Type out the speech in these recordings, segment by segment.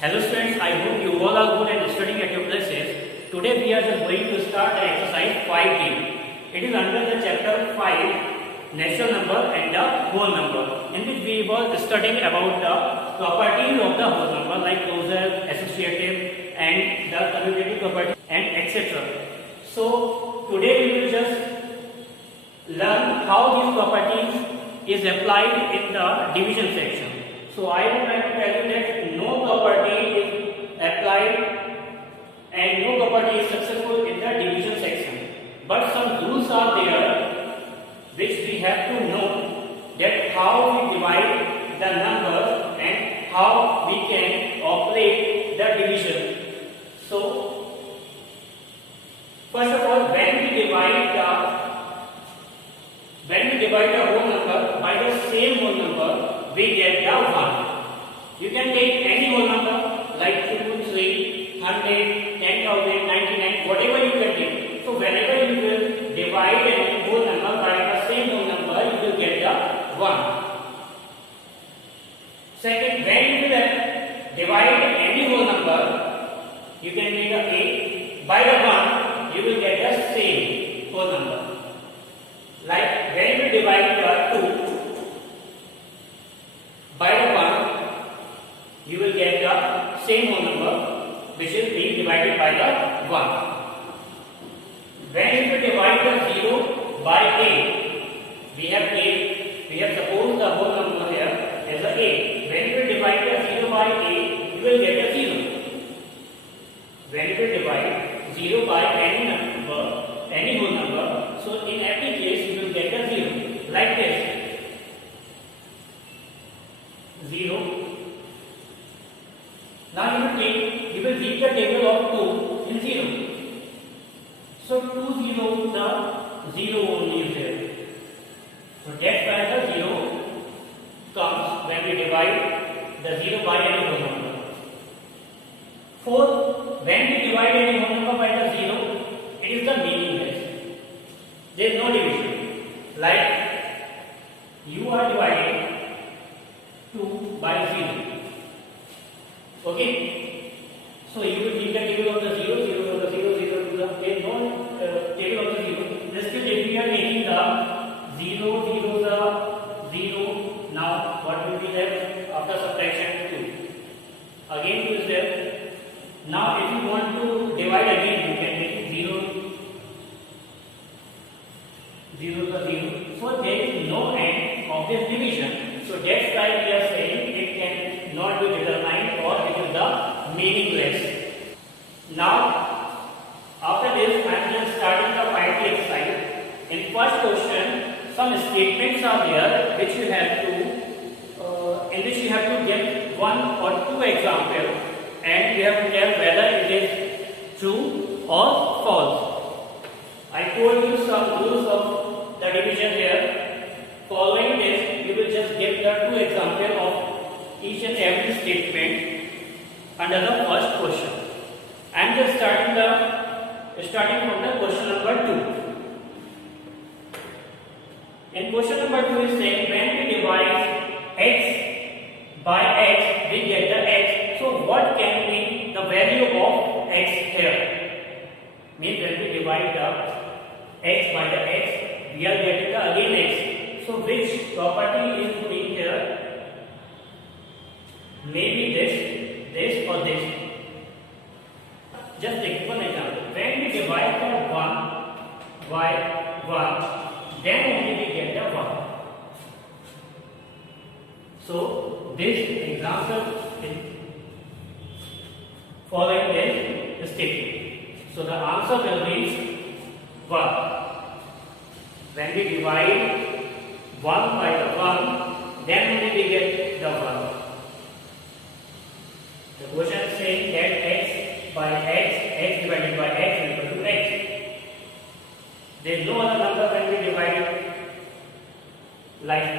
Hello students, I hope you all are good and studying at your places. Today we are just going to start the exercise 5D. It is under the chapter 5, natural number and the whole number, in which we were studying about the properties of the whole number like closure, associative and the commutative property and etc. So today we will just learn how these properties is applied in the division section. So I would like to tell you that no property is applied and no property is successful in the division section. But some rules are there which we have to know, that how we divide the numbers and how we can operate the division. So first of all, when we divide the whole number by the same whole number, we get the 1. You can take any whole number like 2, 3, 100, 10,000, 99, whatever you can take. So whenever you will divide any whole number by the same whole number, you will get the 1. Second, when you will divide any whole number, you can take a by the 1, you will get the same whole number. Like when you divide the 2 by the 1, you will get the same whole number which is being divided by the 1. When you divide the 0 by a, we have supposed the whole number here as a a. When you divide the 0 by a, you will get a 0. When you divide 0 by any number, any whole number, so in every case you will get a 0, like this. 0. Now you will read the table of 2 in 0. So 2 zeros are 0 only is there. So that's why the 0 comes when we divide the 0 by any whole number. 4. When we divide any whole number by the 0, it is the meaningless. There is no division. Like you are dividing 2 by 0. Okay? So you will take the table of the 0, 0 of the 0, 0 to the there is no table of the 0. Just if we are taking the 0, 0 the 0, now what will be left after subtraction? 2. Again 2 is there. Now if you want to divide again, you can take 0, 0 the 0. So there is no end of this division. So that's why we are saying it can not be determined or it is the meaningless. Now, after this, I am just starting the 5D exercise. In first question, some statements are there which you have to, in which you have to give 1 or 2 examples, and you have to tell whether it is true or false. I told you some rules of the division here. Following this, you will just give the 2 examples of each and every statement under the first question. I am just starting from the question number 2. In question number 2 is saying when we divide x by x, we get the x. So what can be the value of x here? Means when we divide the x by the x, we are getting the again x. So which property is being here? Maybe this or this. Just take one example. When we divide the 1 by 1, then only we get the 1. So this example is following this statement. So the answer will be 1. When we divide 1 by the 1, then only we get the 1. The question is saying that x by x divided by x is equal to x. There is no other number when we divide it. Like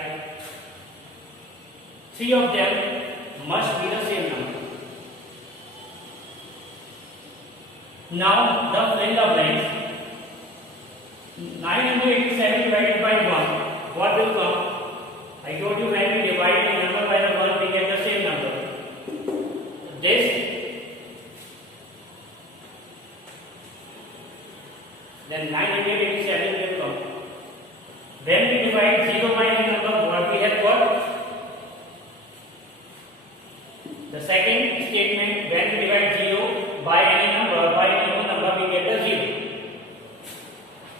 3 of them must be the same number. Now the fill in the blanks. 987 divided by 1. What will come? I told you when we divide the number by the 1, we get the same number. This then 987 will come. When we divide 0 by any number, what we have got? The second statement, when we divide 0 by any number, by any whole number, we get the 0.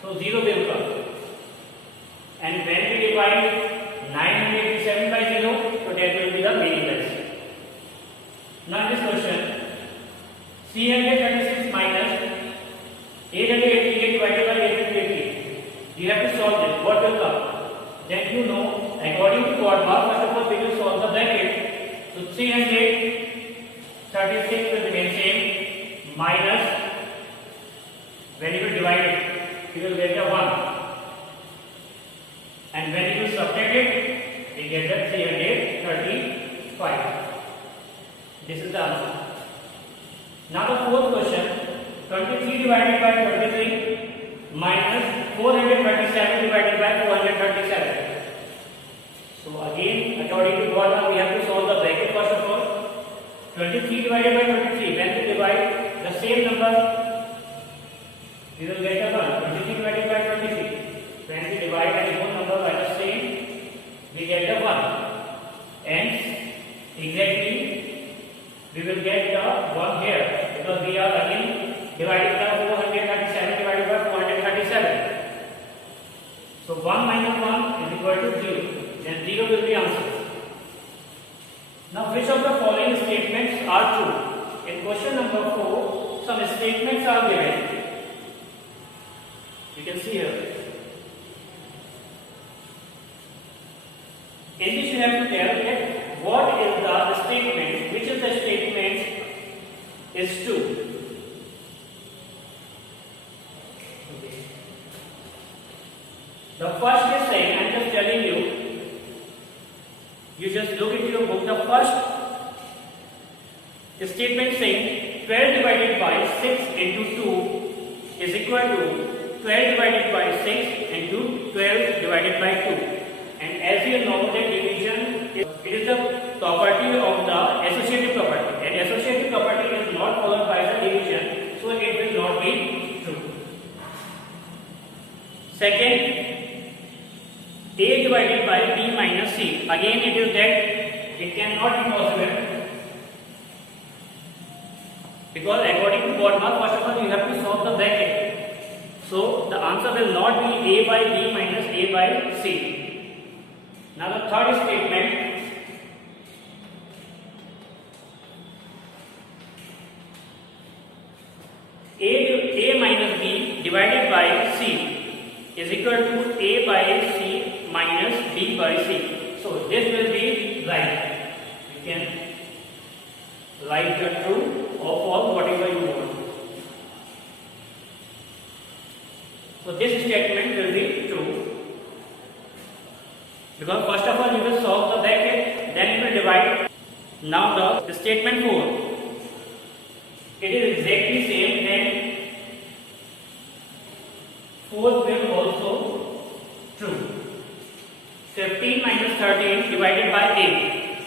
So 0 will come. And when we divide 987 by 0, so that will be the meaningless. Now this question, 336 minus 888 divided by 880. You have to solve this. What will come? Then you know, according to Godma, first of all we will solve the bracket. So 336 will remain same minus, when you will divide it, you will get the 1. And when you will subtract it, you get the 335. This is the answer. Now the fourth question, 23 divided by 23 minus 437 divided by 437. So again, according to what we have to solve the bracket first of all. 23 divided by 23, when we divide the same number, we will get a 1. 23 divided by 23, when we divide any whole number by the same, we get a 1. And exactly, we will get the 1 here, because we are again dividing the 437 divided by 437. So 1 minus 1 is equal to 0. Then 0 will be answered. Now, which of the following statements are true? In question number 4, some statements are given. You can see here. In this, you have to tell that what is the statement, which of the statements is true. Okay. The first is saying, I am just telling you. You just look into your book. The first statement saying 12 divided by 6 into 2 is equal to 12 divided by 6 into 12 divided by 2. And as you know that division it is the property of the associative property. And associative property is not followed by the division, so it will not be true. Second, A divided by B minus C. Again it is that it cannot be possible, because according to Godma, first of all you have to solve the bracket. So the answer will not be A by B minus A by C. Now the third statement, A minus B divided by C is equal to A by C minus B by C. So this will be right. You can write the true or false, whatever you want. So this statement will be true, because first of all you will solve the bracket, then you will divide. Now the statement 4, it is exactly same, then 4th will also true. 15 minus 13 divided by 8.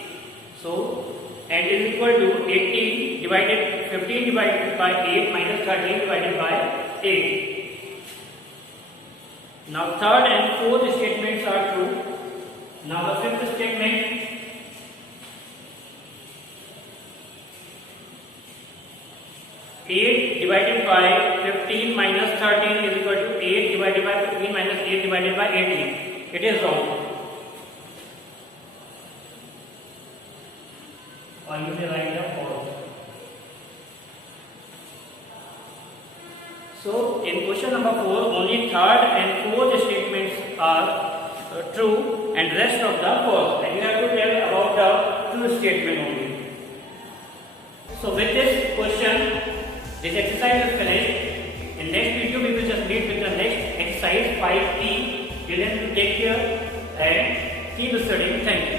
So, and is equal to 18 divided 15 divided by 8 minus 13 divided by 8. Now third and fourth statements are true. Now the fifth statement, 8 divided by 15 minus 13 is equal to 8 divided by 15 minus 8 divided by 18. It is wrong. Or you may write the false. So in question number 4, only third and fourth statements are true and rest of the false. And you have to tell about the true statement only. So with this question, this exercise is finished. In next video, we will just meet with the next exercise 5T. You have to take care and keep studying. Thank you.